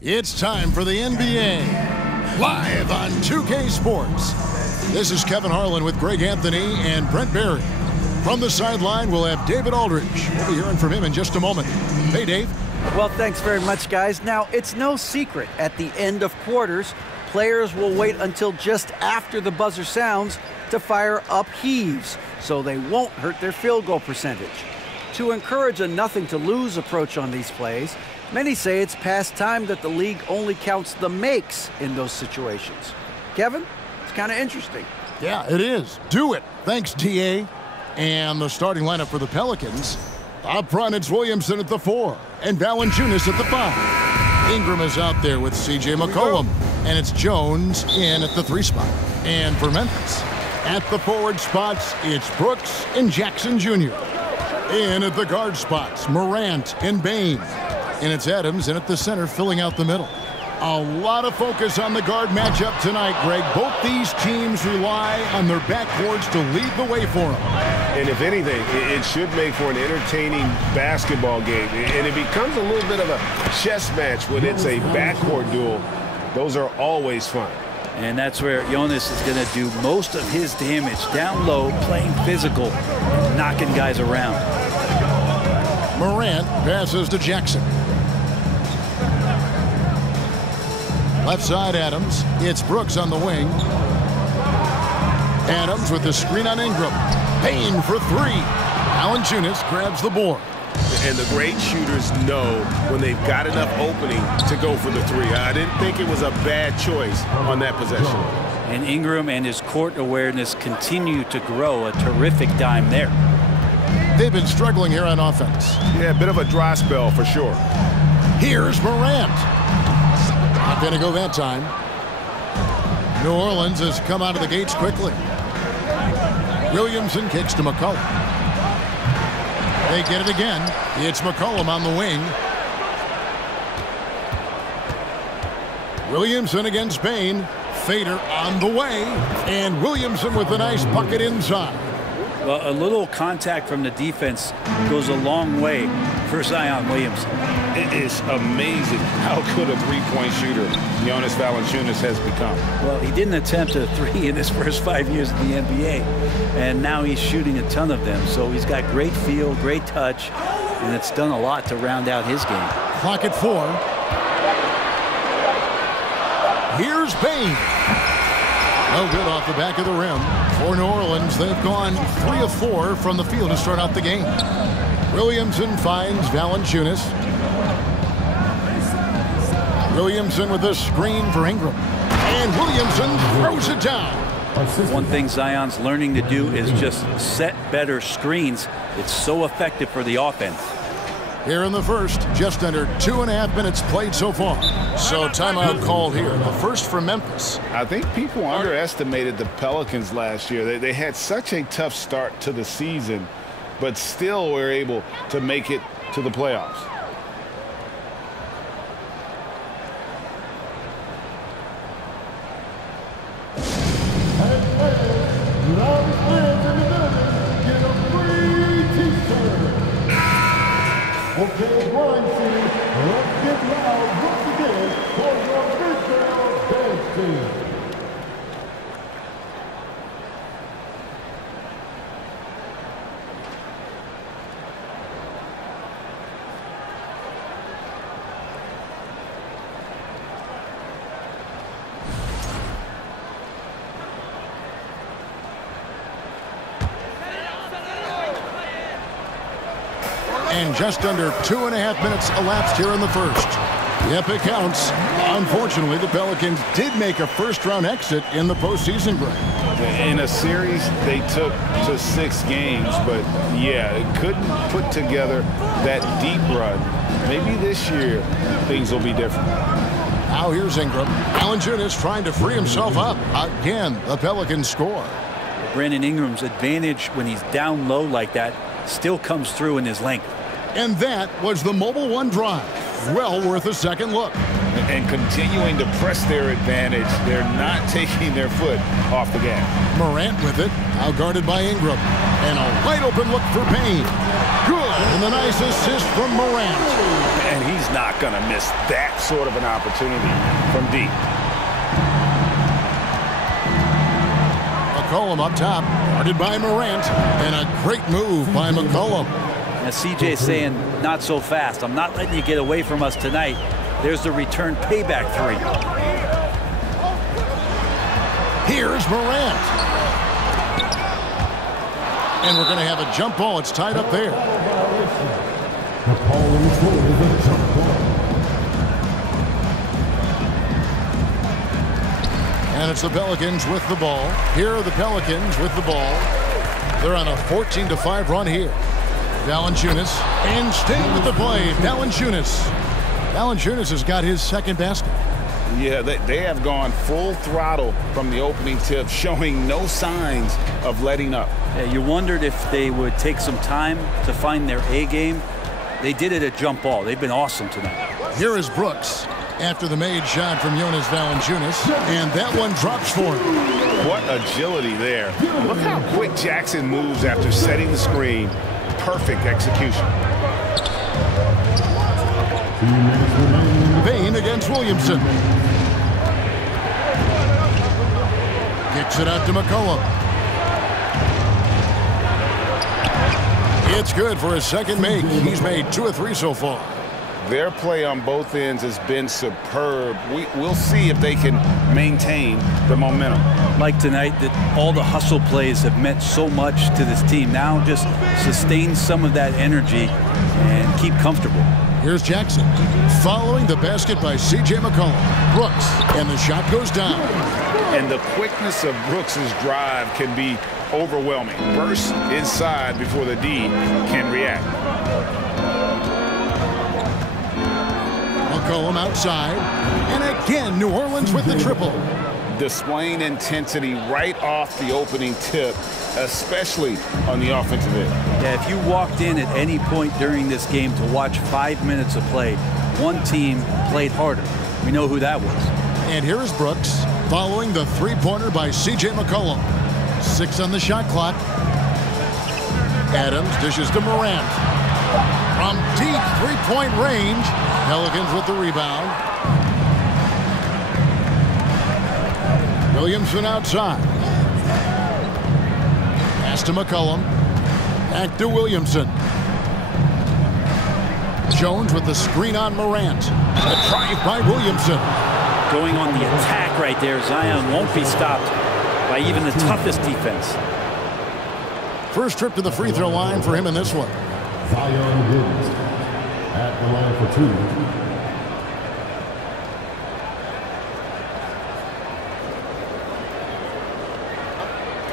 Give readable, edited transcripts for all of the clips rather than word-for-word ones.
It's time for the NBA, live on 2K Sports. This is Kevin Harlan with Greg Anthony and Brent Barry. From the sideline, we'll have David Aldridge. We'll be hearing from him in just a moment. Hey, Dave. Well, thanks very much, guys. Now, it's no secret at the end of quarters, players will wait until just after the buzzer sounds to fire up heaves, so they won't hurt their field goal percentage. To encourage a nothing-to-lose approach on these plays, many say it's past time that the league only counts the makes in those situations. Kevin, it's kind of interesting. Yeah, it is. Do it. Thanks, TA. And the starting lineup for the Pelicans. Up front, it's Williamson at the 4 and Valanciunas at the 5. Ingram is out there with C.J. McCollum, and it's Jones in at the 3 spot. And for Memphis, at the forward spots, it's Brooks and Jackson Jr. In at the guard spots, Morant and Bane. And it's Adams in at the center, filling out the middle. A lot of focus on the guard matchup tonight, Greg. Both these teams rely on their backcourts to lead the way for them. And if anything, it should make for an entertaining basketball game. And it becomes a little bit of a chess match when it's a backcourt duel. Those are always fun. And that's where Jonas is going to do most of his damage. Down low, playing physical, knocking guys around. Morant passes to Jackson. Left side, Adams. It's Brooks on the wing. Adams with the screen on Ingram. Payne for 3. Valanciunas grabs the board. And the great shooters know when they've got enough opening to go for the 3. I didn't think it was a bad choice on that possession. And Ingram and his court awareness continue to grow. A terrific dime there. They've been struggling here on offense. Yeah, a bit of a dry spell for sure. Here's Morant. Not going to go that time. New Orleans has come out of the gates quickly. Williamson kicks to McCollum. They get it again. It's McCollum on the wing. Williamson against Payne. Fader on the way. And Williamson with a nice bucket inside. Well, a little contact from the defense goes a long way for Zion Williamson. It is amazing how good a three-point shooter Jonas Valanciunas has become. Well, he didn't attempt a 3 in his first 5 years in the NBA, and now he's shooting a ton of them. So he's got great feel, great touch, and it's done a lot to round out his game. Clock at 4. Here's Bane. No good off the back of the rim. For New Orleans, they've gone 3 of 4 from the field to start out the game. Williamson finds Valanciunas. Williamson with a screen for Ingram. And Williamson throws it down. One thing Zion's learning to do is just set better screens. It's so effective for the offense. Here in the first, just under 2.5 minutes played so far. So timeout called here. The first from Memphis. I think people underestimated the Pelicans last year. They had such a tough start to the season, but still were able to make it to the playoffs. Okay, Grind City, let's get loud once again for your Big Dance Team. And just under 2.5 minutes elapsed here in the first. Yep, it counts. Unfortunately, the Pelicans did make a first-round exit in the postseason break. In a series, they took to 6 games, but yeah, it couldn't put together that deep run. Maybe this year, things will be different. Now here's Ingram. Valanciunas trying to free himself up. Again, the Pelicans score. Brandon Ingram's advantage when he's down low like that still comes through in his length. And that was the Mobile One drive. Well worth a second look. And continuing to press their advantage, they're not taking their foot off the gas. Morant with it, now guarded by Ingram. And a wide open look for Payne. Good And the nice assist from Morant. And he's not going to miss that sort of an opportunity from deep. McCollum up top, guarded by Morant, and a great move by McCollum. Now CJ is saying, not so fast. I'm not letting you get away from us tonight. There's the return payback three. Here's Morant. And we're going to have a jump ball. It's tied up there. The call on the floor is a jump ball. And it's the Pelicans with the ball. Here are the Pelicans with the ball. They're on a 14-5 run here. Valanciunas, and staying with the play, Valanciunas. Valanciunas has got his second basket. Yeah, they have gone full throttle from the opening tip, showing no signs of letting up. Yeah, you wondered if they would take some time to find their A game. They did it at jump ball. They've been awesome tonight. Here is Brooks after the made shot from Jonas Valanciunas, and that one drops for him. What agility there. Look how quick Jackson moves after setting the screen. Perfect execution. Bain against Williamson. Kicks it out to McCollum. It's good for his second make. He's made 2 of 3 so far. Their play on both ends has been superb. We'll see if they can maintain the momentum. Like tonight, that all the hustle plays have meant so much to this team. Now just sustain some of that energy and keep comfortable. Here's Jackson following the basket by C.J. McCollum. Brooks, and the shot goes down. And the quickness of Brooks's drive can be overwhelming. Burst inside before the D can react. McCollum outside, and again New Orleans with the triple. Displaying intensity right off the opening tip, especially on the offensive end. Yeah, if you walked in at any point during this game to watch 5 minutes of play, one team played harder. We know who that was. And here is Brooks following the three-pointer by C.J. McCollum. 6 on the shot clock. Adams dishes to Morant. From deep three-point range, Pelicans with the rebound. Williamson outside. Pass to McCollum. Back to Williamson. Jones with the screen on Morant. A drive by Williamson. Going on the attack right there. Zion won't be stopped by even the toughest defense. First trip to the free throw line for him in this one. Zion Williamson at the line for 2.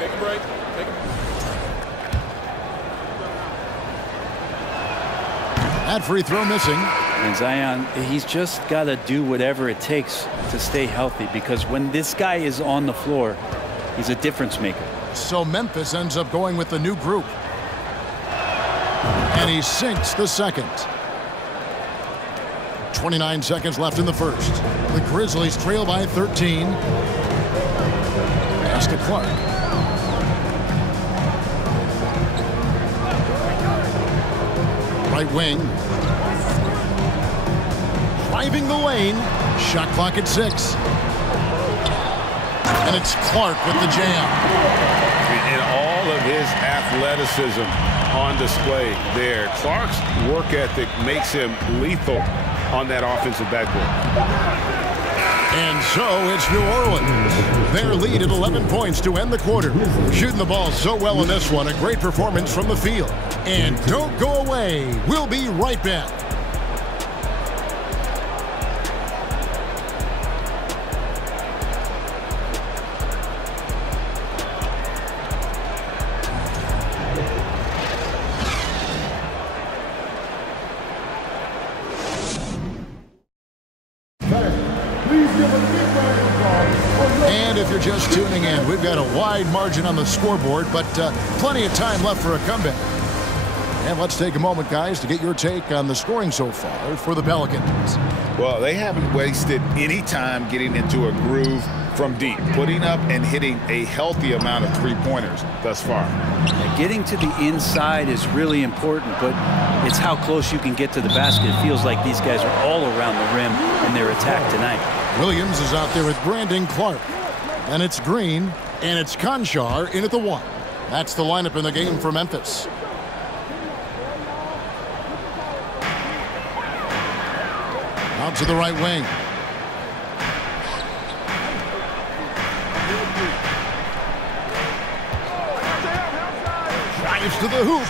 Take a break. That free throw missing. And Zion, he's just got to do whatever it takes to stay healthy, because when this guy is on the floor, he's a difference maker. So Memphis ends up going with the new group. And he sinks the second. 29 seconds left in the first. The Grizzlies trail by 13. Pass to Clark. Right wing. Driving the lane. Shot clock at 6. And it's Clark with the jam. And all of his athleticism on display there. Clark's work ethic makes him lethal on that offensive backboard. And so it's New Orleans. Their lead at 11 points to end the quarter. Shooting the ball so well in this one. A great performance from the field. And don't go away. We'll be right back. And if you're just tuning in, we've got a wide margin on the scoreboard, but plenty of time left for a comeback. And let's take a moment, guys, to get your take on the scoring so far for the Pelicans. Well, they haven't wasted any time getting into a groove. from deep, putting up and hitting a healthy amount of three-pointers thus far. Yeah, getting to the inside is really important, but it's how close you can get to the basket. It feels like these guys are all around the rim in their attack tonight. Williams is out there with Brandon Clark. And it's Green, and it's Conchar in at the 1. That's the lineup in the game for Memphis. Out to the right wing. Drives to the hoop.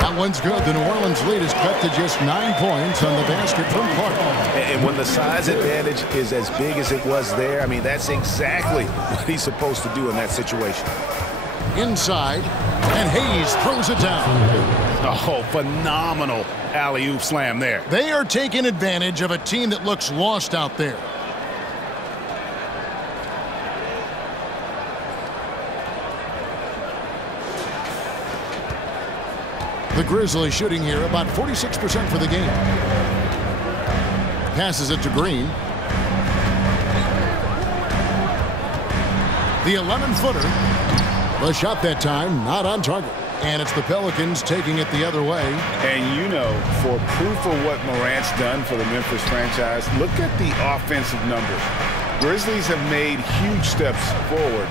That one's good. The New Orleans lead is cut to just 9 points on the basket from Clark. And when the size advantage is as big as it was there, I mean, that's exactly what he's supposed to do in that situation. Inside, and Hayes throws it down. Oh, phenomenal alley-oop slam there. They are taking advantage of a team that looks lost out there. The Grizzlies shooting here about 46% for the game. Passes it to Green. The 11-footer. The shot that time not on target. And it's the Pelicans taking it the other way. And you know, for proof of what Morant's done for the Memphis franchise, look at the offensive numbers. Grizzlies have made huge steps forward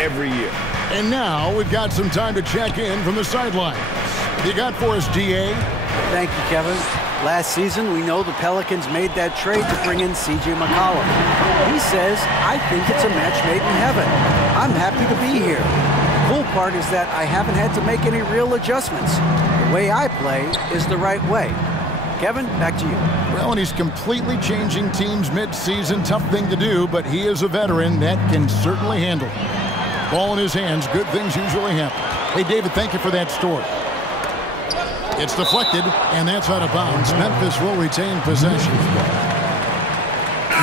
every year. And now we've got some time to check in from the sidelines. You got for us, D.A.? Thank you, Kevin. Last season, we know the Pelicans made that trade to bring in C.J. McCollum. He says, I think it's a match made in heaven. I'm happy to be here. The cool part is that I haven't had to make any real adjustments. The way I play is the right way. Kevin, back to you. Well, and he's completely changing teams mid-season. Tough thing to do, but he is a veteran that can certainly handle it. Ball in his hands, good things usually happen. Hey, David, thank you for that story. It's deflected, and that's out of bounds. Memphis will retain possession.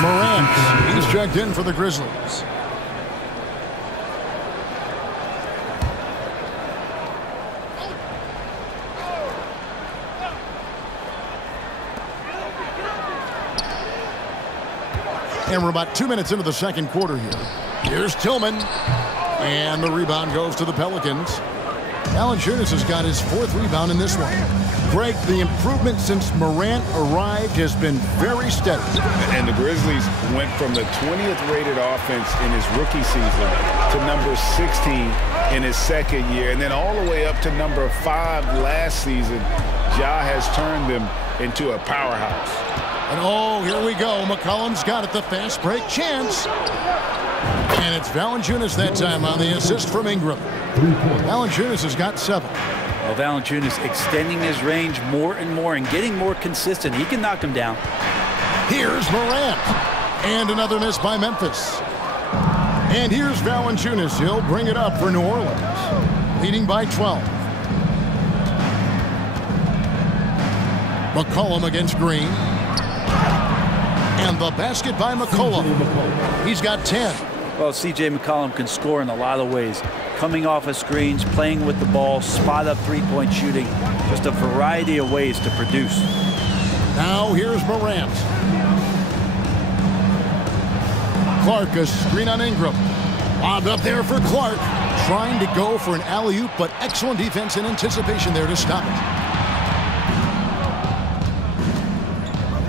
Morant, he's checked in for the Grizzlies. And we're about 2 minutes into the second quarter here. Here's Tillman. And the rebound goes to the Pelicans. Valanciunas has got his 4th rebound in this one. Greg, the improvement since Morant arrived has been very steady. And the Grizzlies went from the 20th rated offense in his rookie season to number 16 in his second year, and then all the way up to number 5 last season. Ja has turned them into a powerhouse. And oh, here we go. McCollum's got it, the fast break chance. And it's Valanciunas that time on the assist from Ingram. Valanciunas has got 7. Well, Valanciunas extending his range more and more and getting more consistent. He can knock him down. Here's Morant. And another miss by Memphis. And here's Valanciunas. He'll bring it up for New Orleans, leading by 12. McCollum against Green. And the basket by McCollum. He's got 10. Well, C.J. McCollum can score in a lot of ways. Coming off of screens, playing with the ball, spot-up three-point shooting. Just a variety of ways to produce. Now here's Morant. Clark, a screen on Ingram. Lobbed up there for Clark. Trying to go for an alley-oop, but excellent defense and anticipation there to stop it.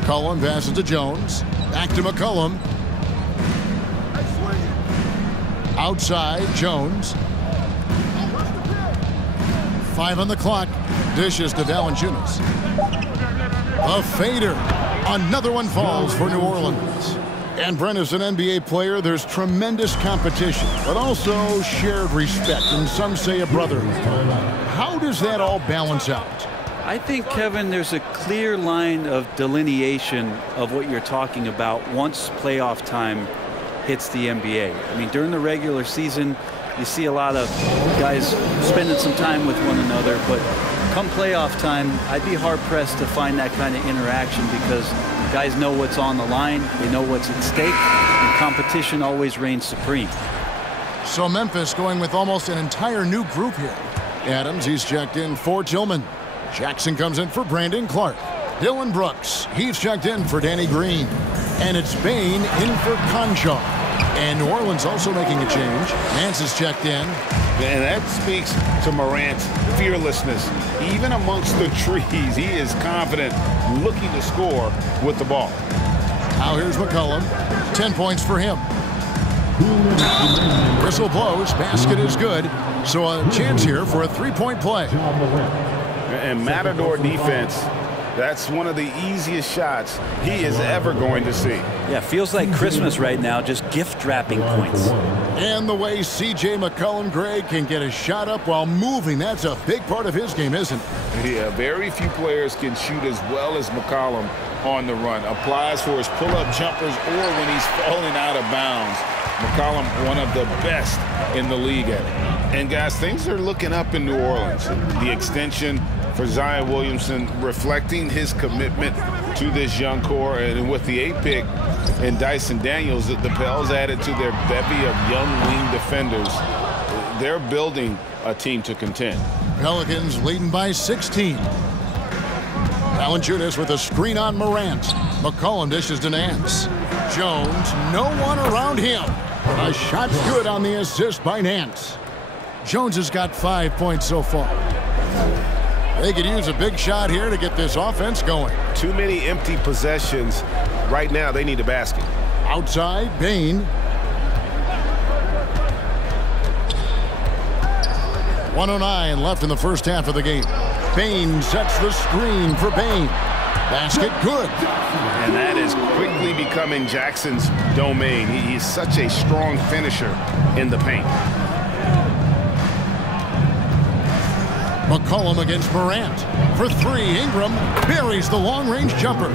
McCollum passes to Jones. Back to McCollum. Outside, Jones. 5 on the clock. Dishes to Valanciunas. A fader. Another one falls for New Orleans. And Brent, as an NBA player, there's tremendous competition, but also shared respect, and some say a brotherhood. How does that all balance out? I think, Kevin, there's a clear line of delineation of what you're talking about once playoff time hits the NBA. I mean, during the regular season, you see a lot of guys spending some time with one another, but come playoff time, I'd be hard-pressed to find that kind of interaction because guys know what's on the line, they know what's at stake, and competition always reigns supreme. So Memphis going with almost an entire new group here. Adams, he's checked in for Tillman. Jackson comes in for Brandon Clark. Dylan Brooks, he's checked in for Danny Green. And it's Bain in for Conchar. And New Orleans also making a change. Nance is checked in. And that speaks to Morant's fearlessness. Even amongst the trees, he is confident, looking to score with the ball. Now here's McCollum. 10 points for him. Whistle blows. Basket is good. So a chance here for a three-point play. And Matador defense, that's one of the easiest shots he is ever going to see. Yeah, feels like Christmas right now, just gift wrapping points. And the way C.J. McCollum, Greg, can get a shot up while moving, that's a big part of his game, isn't it? Yeah, very few players can shoot as well as McCollum on the run. Applies for his pull-up jumpers or when he's falling out of bounds. McCollum, one of the best in the league at it. And guys, things are looking up in New Orleans. The extension for Zion Williamson reflecting his commitment to this young core. And with the 8th pick and Dyson Daniels, the Pels added to their bevy of young wing defenders. They're building a team to contend. Pelicans leading by 16. Valanciunas with a screen on Morant. McCollum dishes to Nance. Jones, no one around him. But a shot's good on the assist by Nance. Jones has got 5 points so far. They could use a big shot here to get this offense going. Too many empty possessions. Right now, they need a basket. Outside, Bain. 1:09 left in the first half of the game. Bain sets the screen for Bain. Basket good. And that is quickly becoming Jackson's domain. He's such a strong finisher in the paint. McCollum against Morant. For three, Ingram buries the long-range jumper.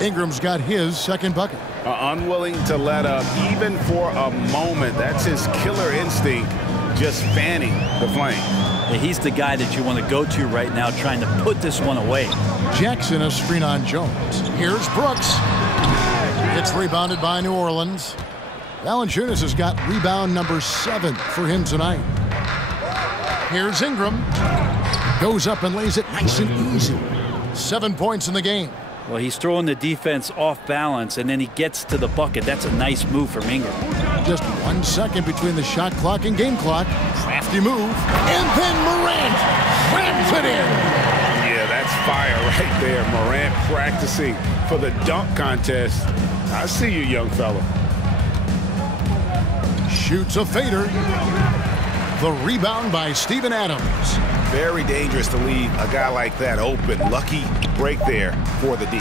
Ingram's got his second bucket. Unwilling to let up even for a moment. That's his killer instinct, just fanning the flame. Yeah, he's the guy that you want to go to right now, trying to put this one away. Jackson a screen on Jones. Here's Brooks. It's rebounded by New Orleans. Valanciunas has got rebound number 7 for him tonight. Here's Ingram. Goes up and lays it nice and easy. 7 points in the game. Well, he's throwing the defense off balance, and then he gets to the bucket. That's a nice move from Ingram. Just 1 second between the shot clock and game clock. Crafty move. And then Morant slams it in. Yeah, that's fire right there. Morant practicing for the dunk contest. I see you, young fella. Shoots a fader. The rebound by Steven Adams. Very dangerous to leave a guy like that open. Lucky break there for the D.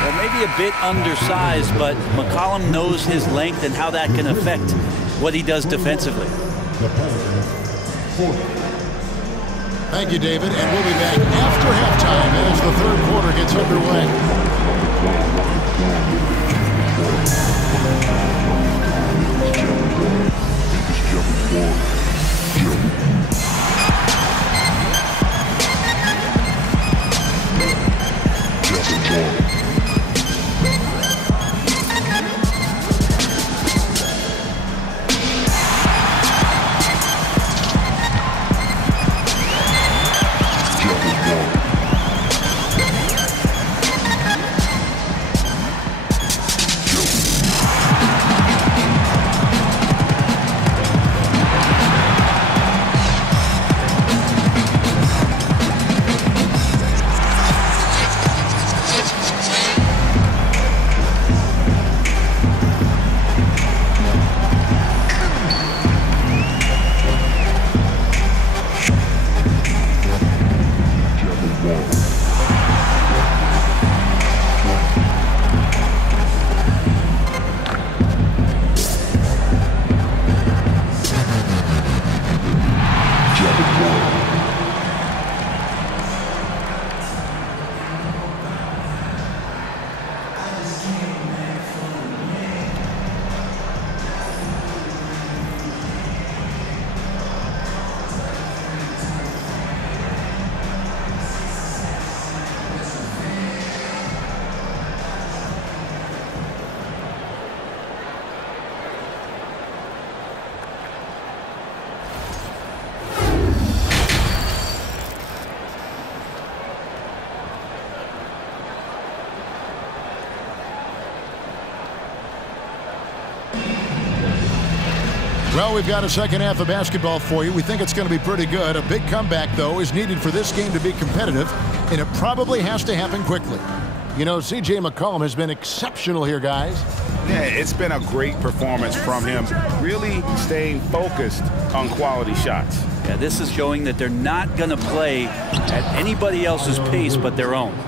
Well, maybe a bit undersized, but McCollum knows his length and how that can affect what he does defensively. Thank you, David. And we'll be back after halftime as the third quarter gets underway. Well, we've got a second half of basketball for you. We think it's going to be pretty good. A big comeback, though, is needed for this game to be competitive, and it probably has to happen quickly. You know, C.J. McCollum has been exceptional here, guys. Yeah, it's been a great performance from him, really staying focused on quality shots. Yeah, this is showing that they're not going to play at anybody else's pace but their own.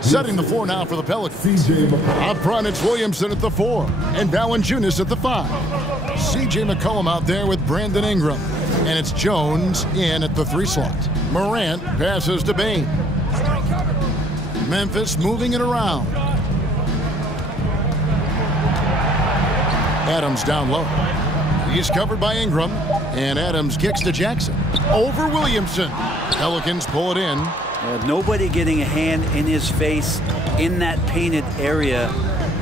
Setting the floor now for the Pelicans. Up front, it's Williamson at the 4 and Valanciunas at the 5. C.J. McCollum out there with Brandon Ingram. And it's Jones in at the 3 slot. Morant passes to Bane. Memphis moving it around. Adams down low. He's covered by Ingram. And Adams kicks to Jackson. Over Williamson. Pelicans pull it in. Nobody getting a hand in his face in that painted area.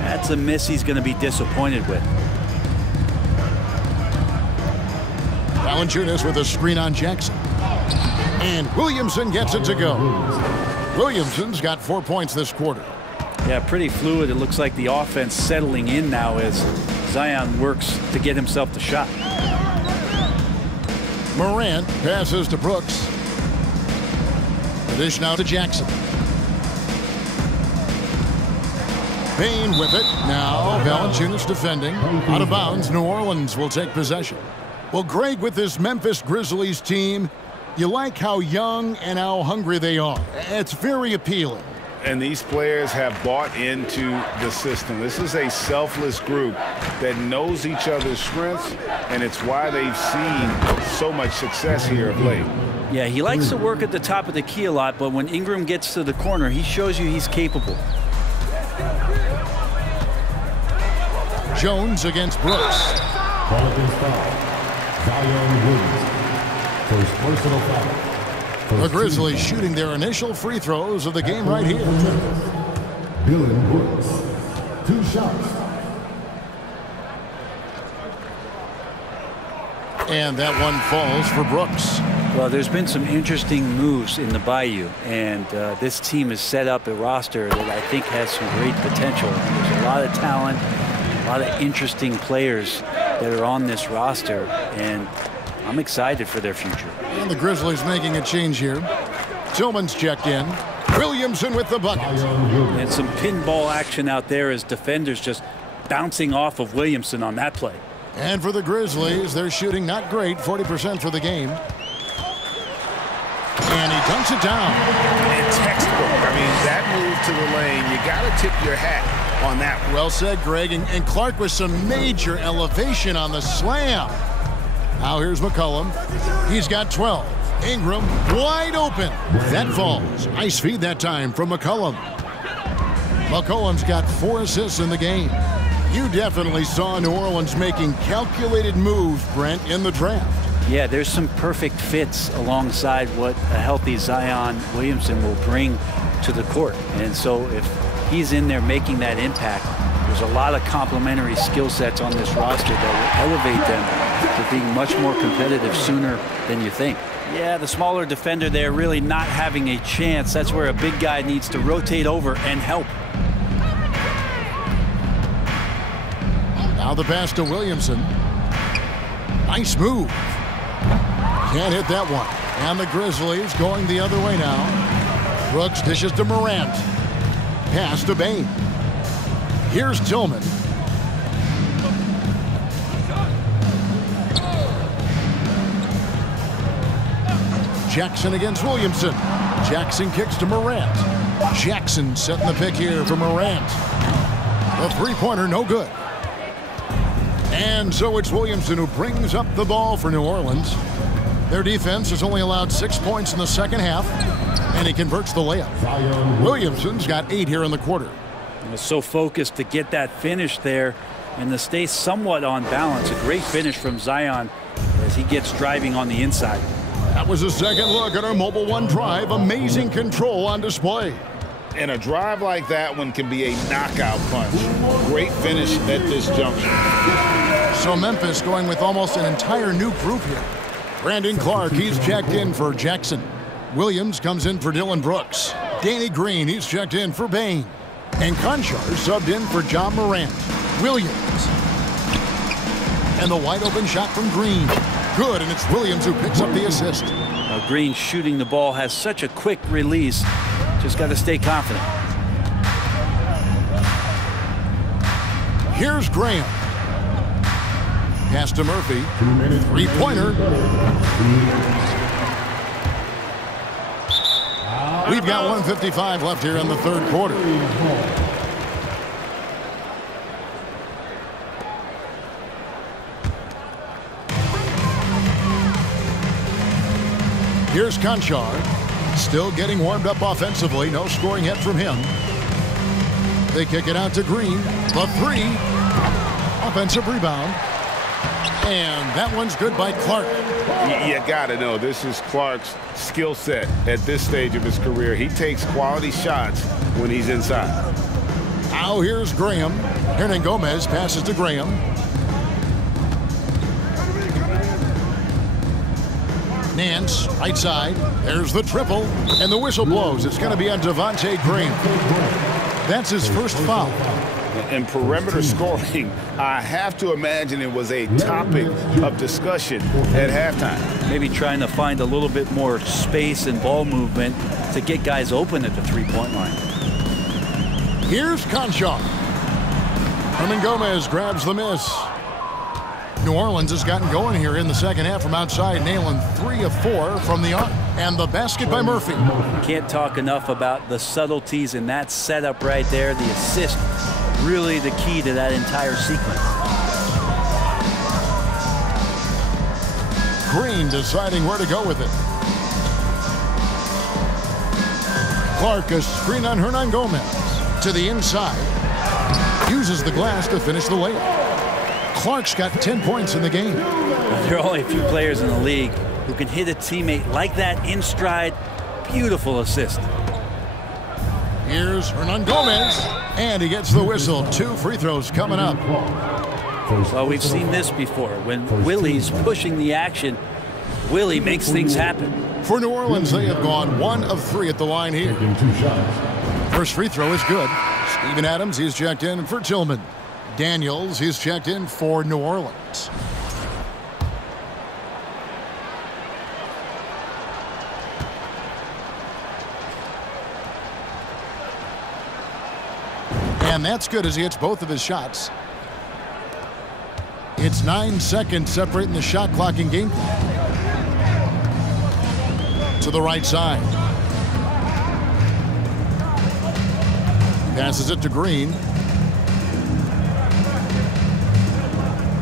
That's a miss he's going to be disappointed with. Valanciunas with a screen on Jackson. And Williamson gets it to go. Williamson's got 4 points this quarter. Yeah, pretty fluid. It looks like the offense settling in now as Zion works to get himself the shot. Morant passes to Brooks. The dish now to Jackson. Bane with it. Now Valanciunas defending. Out of bounds. New Orleans will take possession. Well, Greg, with this Memphis Grizzlies team, you like how young and how hungry they are. It's very appealing. And these players have bought into the system. This is a selfless group that knows each other's strengths, and it's why they've seen so much success here of late. Yeah, he likes to work at the top of the key a lot, but when Ingram gets to the corner, he shows you he's capable. Jones against Brooks. Pelicans foul. Zion Williamson. First personal foul. The Grizzlies shooting their initial free throws of the game right here. Dylan Brooks. 2 shots. And that one falls for Brooks. Well, there's been some interesting moves in the Bayou, and this team has set up a roster that I think has some great potential. There's a lot of talent, a lot of interesting players that are on this roster, and I'm excited for their future. And the Grizzlies making a change here. Tillman's checked in. Williamson with the bucket. And some pinball action out there as defenders just bouncing off of Williamson on that play. And for the Grizzlies, they're shooting not great, 40% for the game. And he dunks it down. And textbook. I mean, that move to the lane, you got to tip your hat on that. Well said, Greg. And Clark with some major elevation on the slam. Now here's McCollum. He's got 12. Ingram wide open. That falls. Nice feed that time from McCollum. McCollum's got 4 assists in the game. You definitely saw New Orleans making calculated moves, Brent, in the draft. Yeah, there's some perfect fits alongside what a healthy Zion Williamson will bring to the court. And so if he's in there making that impact, there's a lot of complementary skill sets on this roster that will elevate them to being much more competitive sooner than you think. Yeah, the smaller defender there really not having a chance. That's where a big guy needs to rotate over and help. Now the pass to Williamson. Nice move. Can't hit that one. And the Grizzlies going the other way now. Brooks dishes to Morant. Pass to Bane. Here's Tillman. Jackson against Williamson. Jackson kicks to Morant. Jackson setting the pick here for Morant. The three-pointer no good. And so it's Williamson who brings up the ball for New Orleans. Their defense has only allowed 6 points in the second half, and he converts the layup. Williamson's got 8 here in the quarter. He was so focused to get that finish there and to stay somewhat on balance. A great finish from Zion as he gets driving on the inside. That was a second look at our Mobile One drive. Amazing control on display. And a drive like that one can be a knockout punch. Great finish at this junction. So Memphis going with almost an entire new group here. Brandon Clark, he's checked in for Jackson. Williams comes in for Dylan Brooks. Danny Green, he's checked in for Bane. And Conchar subbed in for John Morant. Williams. And the wide open shot from Green. Good, and it's Williams who picks up the assist. Green shooting the ball has such a quick release. Just got to stay confident. Here's Graham. Pass to Murphy. Three-pointer. We've got 1:55 left here in the third quarter. Here's Conchar. Still getting warmed up offensively. No scoring yet from him. They kick it out to Green. The three. Offensive rebound. And that one's good by Clark. You got to know, this is Clark's skill set at this stage of his career. He takes quality shots when he's inside. Now here's Graham. Hernan Gomez passes to Graham. Nance, right side. There's the triple. And the whistle blows. It's going to be on Devontae Graham. That's his first foul. In perimeter scoring, I have to imagine it was a topic of discussion at halftime. Maybe trying to find a little bit more space and ball movement to get guys open at the three-point line. Here's Conchar. Hernan Gomez grabs the miss. New Orleans has gotten going here in the second half from outside, nailing 3 of 4 from the arc. And the basket by Murphy. Can't talk enough about the subtleties in that setup right there. The assist, really the key to that entire sequence. Green deciding where to go with it. Clark, a screen on Hernan Gomez. To the inside. Uses the glass to finish the layup. Clark's got 10 points in the game. There are only a few players in the league who can hit a teammate like that in stride. Beautiful assist. Here's Hernan Gomez. And he gets the whistle. 2 free throws coming up. Well, we've seen this before. When Willie's pushing the action, Willie makes things happen. For New Orleans, they have gone 1 of 3 at the line here. First free throw is good. Steven Adams, he's checked in for Tillman. Daniels, he's checked in for New Orleans. And that's good as he hits both of his shots. It's 9 seconds separating the shot clock in game plan. To the right side. Passes it to Green.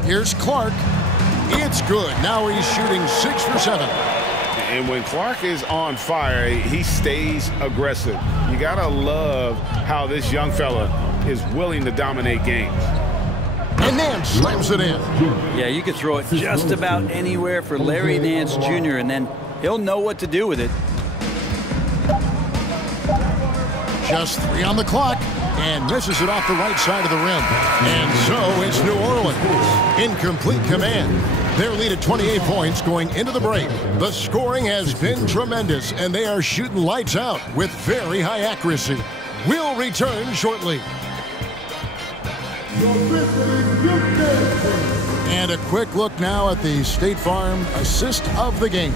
Here's Clark. It's good. Now he's shooting 6 for 7. And when Clark is on fire, he stays aggressive. You got to love how this young fella is willing to dominate games. And Nance slams it in. Yeah, you could throw it just about anywhere for Larry Nance Jr., and then he'll know what to do with it. Just 3 on the clock. And misses it off the right side of the rim. And so it's New Orleans in complete command. Their lead at 28 points going into the break. The scoring has been tremendous, and they are shooting lights out with very high accuracy. We'll return shortly. And a quick look now at the State Farm assist of the game.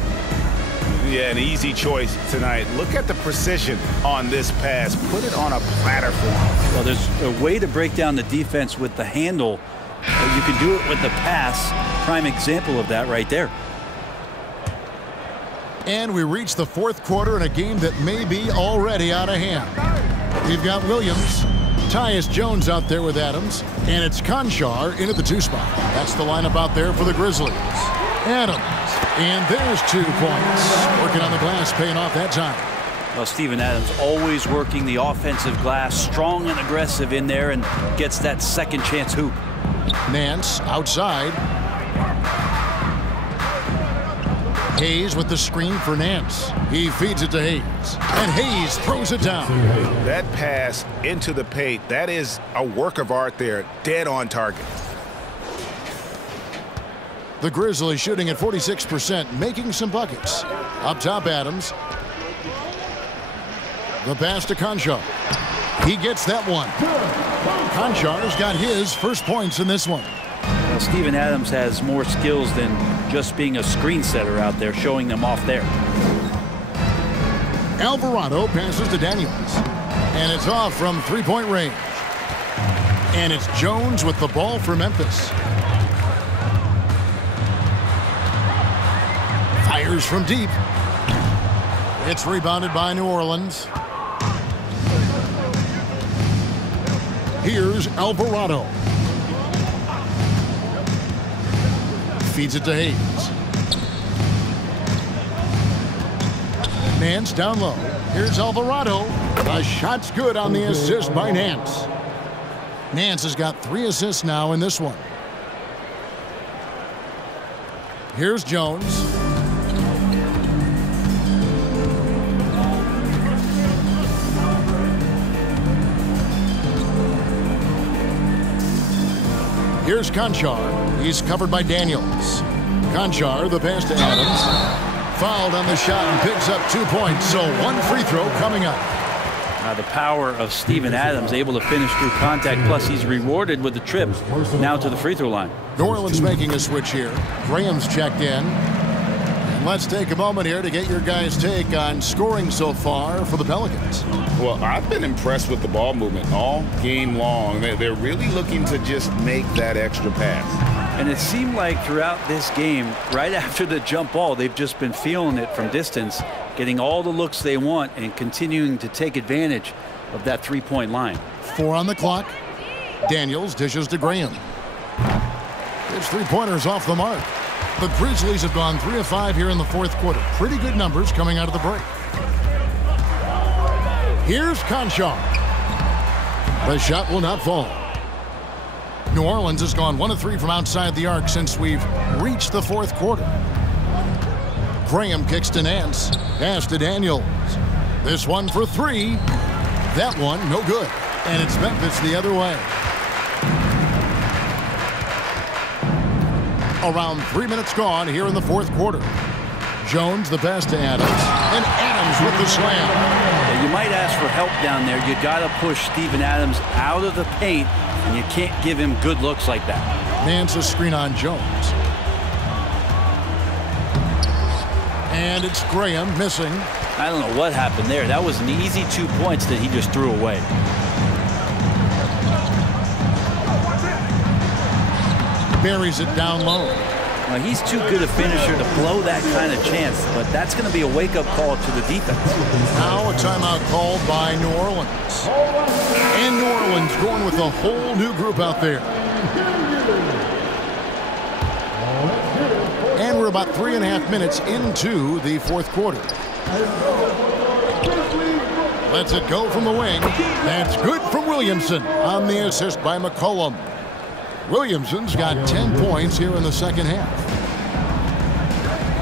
Yeah, an easy choice tonight. Look at the precision on this pass. Put it on a platter for him. Well, there's a way to break down the defense with the handle. You can do it with the pass. Prime example of that right there. And we reach the fourth quarter in a game that may be already out of hand. We've got Williams, Tyus Jones out there with Adams, and it's Conchar in at the 2 spot. That's the lineup out there for the Grizzlies. Adams, and there's 2 points. Working on the glass, paying off that time. Well, Steven Adams always working the offensive glass, strong and aggressive in there, and gets that second chance hoop. Nance outside. Hayes with the screen for Nance. He feeds it to Hayes, and Hayes throws it down. That pass into the paint, that is a work of art there, dead on target. The Grizzlies shooting at 46%, making some buckets. Up top, Adams. The pass to Conchar. He gets that one. Conchar's got his first points in this one. Steven Adams has more skills than just being a screen setter out there, showing them off there. Alvarado passes to Daniels. And it's off from three-point range. And it's Jones with the ball for Memphis. Fires from deep. It's rebounded by New Orleans. Here's Alvarado. Feeds it to Hayes. Nance down low. Here's Alvarado. The shot's good on the assist by Nance. Nance has got 3 assists now in this one. Here's Jones. Here's Conchar. He's covered by Daniels. Conchar, the pass to Adams. Fouled on the shot and picks up 2 points. So 1 free throw coming up. The power of Steven Adams, able to finish through contact, plus he's rewarded with the trip now to the free throw line. New Orleans making a switch here. Graham's checked in. And let's take a moment here to get your guys' take on scoring so far for the Pelicans. Well, I've been impressed with the ball movement all game long. They're really looking to just make that extra pass. And it seemed like throughout this game, right after the jump ball, they've just been feeling it from distance, getting all the looks they want and continuing to take advantage of that three-point line. 4 on the clock. Daniels dishes to Graham. His three-pointers off the mark. The Grizzlies have gone 3 of 5 here in the fourth quarter. Pretty good numbers coming out of the break. Here's Conchar. The shot will not fall. New Orleans has gone 1 of 3 from outside the arc since we've reached the fourth quarter. Graham kicks to Nance. Pass to Daniels. This one for 3. That one no good. And it's Memphis the other way. Around 3 minutes gone here in the fourth quarter. Jones the pass to Adams. And Adams with the slam. Yeah, you might ask for help down there. You got to push Steven Adams out of the paint, and you can't give him good looks like that. Nance's screen on Jones. And it's Graham missing. I don't know what happened there. That was an easy 2 points that he just threw away. Buries it down low. Now, he's too good a finisher to blow that kind of chance, but that's going to be a wake-up call to the defense. Now a timeout called by New Orleans. And New Orleans going with a whole new group out there. And we're about 3.5 minutes into the fourth quarter. Lets it go from the wing. That's good from Williamson on the assist by McCollum. Williamson's got 10 points here in the second half.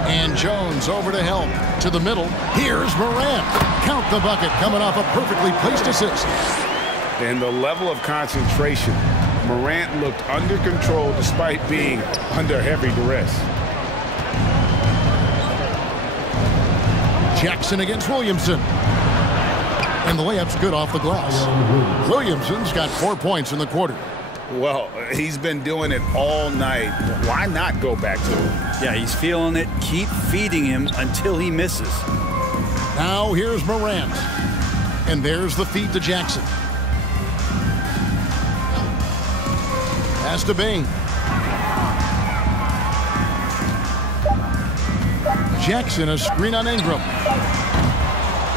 And Jones over to help. To the middle. Here's Morant. Count the bucket coming off a perfectly placed assist. And the level of concentration. Morant looked under control despite being under heavy duress. Jackson against Williamson. And the layup's good off the glass. Williamson's got 4 points in the quarter. Well, he's been doing it all night. Why not go back to him? Yeah, he's feeling it. Keep feeding him until he misses. Now here's Morant. And there's the feed to Jackson. Pass to Bain. Jackson a screen on Ingram.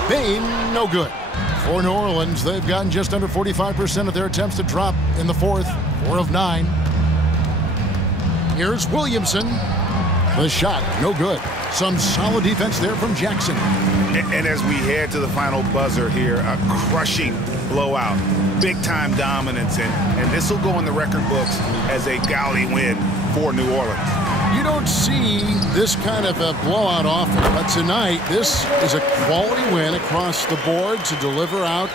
Bain no good. For New Orleans, they've gotten just under 45% of their attempts to drop in the fourth. 4 of 9. Here's Williamson. The shot, no good. Some solid defense there from Jackson. And as we head to the final buzzer here, a crushing blowout. Big-time dominance, and this will go in the record books as a gaudy win for New Orleans. You don't see this kind of a blowout often, but tonight this is a quality win across the board to deliver out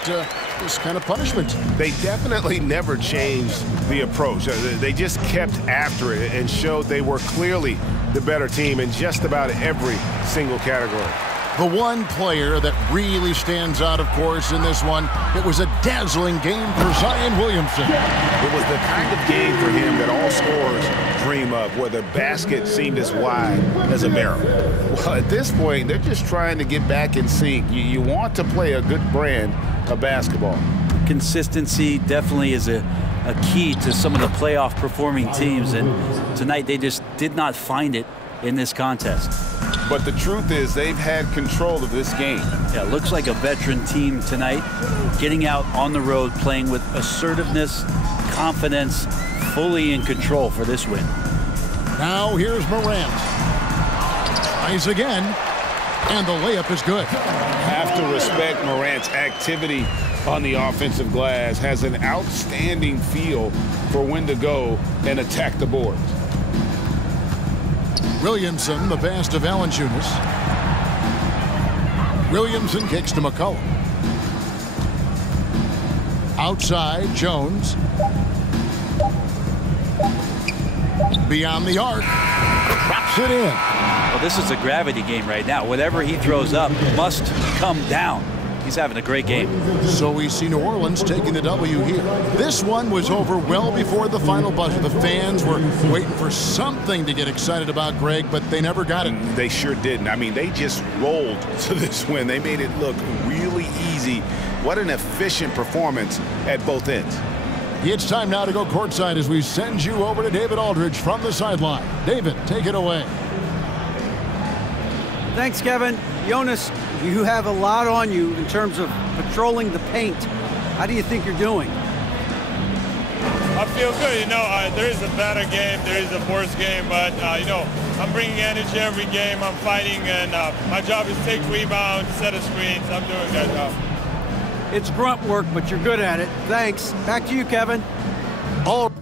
this kind of punishment. They definitely never changed the approach. They just kept after it and showed they were clearly the better team in just about every single category. The one player that really stands out, of course, in this one, it was a dazzling game for Zion Williamson. It was the kind of game for him that all scorers dream of, where the basket seemed as wide as a barrel. Well, at this point, they're just trying to get back in sync. You want to play a good brand of basketball. Consistency definitely is a key to some of the playoff performing teams, and tonight they just did not find it in this contest. But the truth is they've had control of this game. Yeah, it looks like a veteran team tonight, getting out on the road, playing with assertiveness, confidence, fully in control for this win. Now here's Morant. Tries again, and the layup is good. Have to respect Morant's activity on the offensive glass. Has an outstanding feel for when to go and attack the boards. Williamson, the pass to Valanciunas. Williamson kicks to McCollum. Outside, Jones. Beyond the arc. Drops it in. Well, this is a gravity game right now. Whatever he throws up must come down. He's having a great game. So we see New Orleans taking the W here. This one was over well before the final buzzer. The fans were waiting for something to get excited about, Greg, but they never got it. They sure didn't. I mean, they just rolled to this win. They made it look really easy. What an efficient performance at both ends. It's time now to go courtside as we send you over to David Aldridge from the sideline. David, take it away. Thanks, Kevin. Jonas, you have a lot on you in terms of patrolling the paint. How do you think you're doing? I feel good. You know, there is a better game, there is a worse game, but, you know, I'm bringing energy every game. I'm fighting, and my job is to take rebounds, set a screens. I'm doing that job. It's grunt work, but you're good at it. Thanks. Back to you, Kevin. All